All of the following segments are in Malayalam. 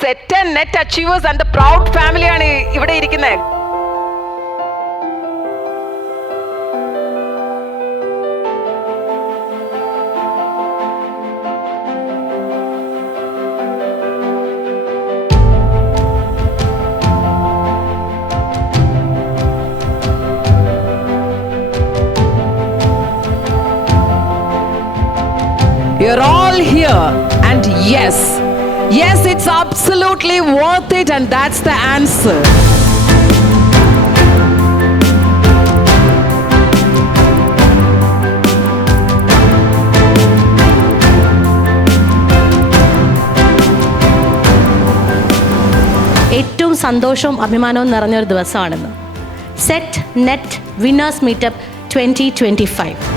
Set and net achievers and the proud ഫാമിലിയാണ് ഇവിടെ ഇരിക്കുന്നത്. You're all here, and yes, it's absolutely worth it, and that's the answer. ഏറ്റവും സന്തോഷവും അഭിമാനവും നിറഞ്ഞൊരു ദിവസമാണെന്ന്. Set net winners meetup 2025.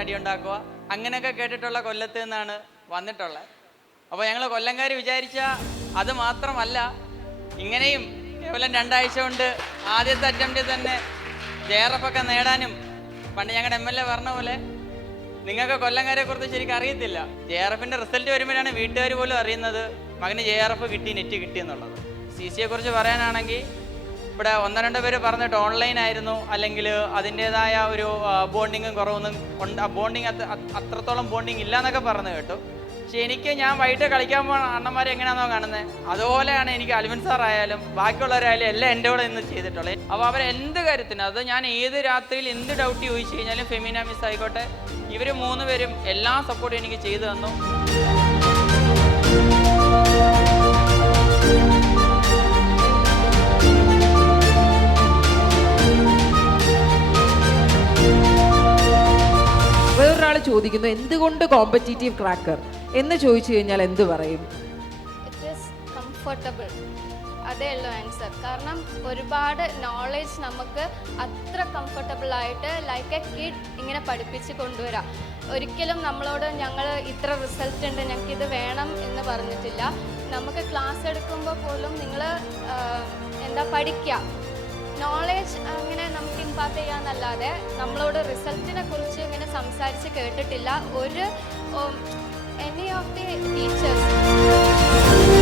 അടിയുണ്ടാക്കുക അങ്ങനെയൊക്കെ കേട്ടിട്ടുള്ള കൊല്ലത്ത് നിന്നാണ് വന്നിട്ടുള്ളത്. അപ്പോൾ ഞങ്ങൾ കൊല്ലംകാർ വിചാരിച്ച അത് മാത്രമല്ല, ഇങ്ങനെയും കേവലം 2 ആഴ്ച കൊണ്ട് ആദ്യത്തെ അറ്റംപ്റ്റിൽ തന്നെ JRF ഒക്കെ നേടാനും, പണ്ട് ഞങ്ങളുടെ MLA പറഞ്ഞ പോലെ നിങ്ങൾക്ക് കൊല്ലംകാരെ കുറിച്ച് ശരിക്കും അറിയത്തില്ല. JRFൻ്റെ റിസൾട്ട് വരുമ്പോഴാണ് വീട്ടുകാർ പോലും അറിയുന്നത് മകന് JRF കിട്ടി, നെറ്റ് കിട്ടിയെന്നുള്ളത്. CCയെ കുറിച്ച് പറയാനാണെങ്കിൽ ഇവിടെ 1-2 പേര് പറഞ്ഞിട്ട് ഓൺലൈൻ ആയിരുന്നു, അല്ലെങ്കിൽ അതിൻ്റേതായ ഒരു ബോണ്ടിങ്ങും കുറവൊന്നും ബോണ്ടിങ് അത്രത്തോളം ബോണ്ടിങ് ഇല്ല എന്നൊക്കെ പറഞ്ഞു കേട്ടു. പക്ഷെ ഞാൻ വൈകിട്ട് കളിക്കാൻ പോകുന്ന അണ്ണന്മാരെ എങ്ങനെയാണോ കാണുന്നത്, അതുപോലെയാണ് എനിക്ക് അൽവിൻ സാർ ആയാലും ബാക്കിയുള്ളവരായാലും എല്ലാം എൻ്റെ കൂടെ ഇന്ന് ചെയ്തിട്ടുള്ളത്. അപ്പോൾ അവരെന്ത് കാര്യത്തിന്, അത് ഞാൻ ഏത് രാത്രിയിൽ എന്ത് ഡൗട്ട് ചോദിച്ചു കഴിഞ്ഞാലും ഫെമിന മിസ് ആയിക്കോട്ടെ, ഇവർ 3 പേരും എല്ലാ സപ്പോർട്ടും എനിക്ക് ചെയ്തു തന്നു. വേറൊരാൾ ചോദിക്കുന്നു, എന്തുകൊണ്ട് കോമ്പറ്റീറ്റീവ് ക്രാക്കർ എന്ന് ചോദിച്ചു കഴിഞ്ഞാൽ എന്ത് പറയും? ഇറ്റ് ഈസ് കംഫർട്ടബിൾ, അതേ ഉള്ളൂ ആൻസർ. കാരണം ഒരുപാട് നോളേജ് നമുക്ക് അത്ര കംഫർട്ടബിൾ ആയിട്ട് ലൈക്ക് എ കിഡ് ഇങ്ങനെ പഠിപ്പിച്ച് കൊണ്ടുവരാം. ഒരിക്കലും നമ്മളോട് ഞങ്ങൾ ഇത്ര റിസൾട്ട് ഉണ്ട്, ഞങ്ങൾക്കിത് വേണം എന്ന് പറഞ്ഞിട്ടില്ല. നമുക്ക് ക്ലാസ് എടുക്കുമ്പോൾ പോലും നിങ്ങൾ പഠിക്കുക, നോളേജ് അങ്ങനെ നമുക്ക് ഇമ്പാർട്ട് ചെയ്യാന്നല്ലാതെ നമ്മളോട് റിസൾട്ടിനെ കുറിച്ച് ഇങ്ങനെ സംസാരിച്ച് കേട്ടിട്ടില്ല ഒരു എനി ഓഫ് ദി ടീച്ചേഴ്സ്.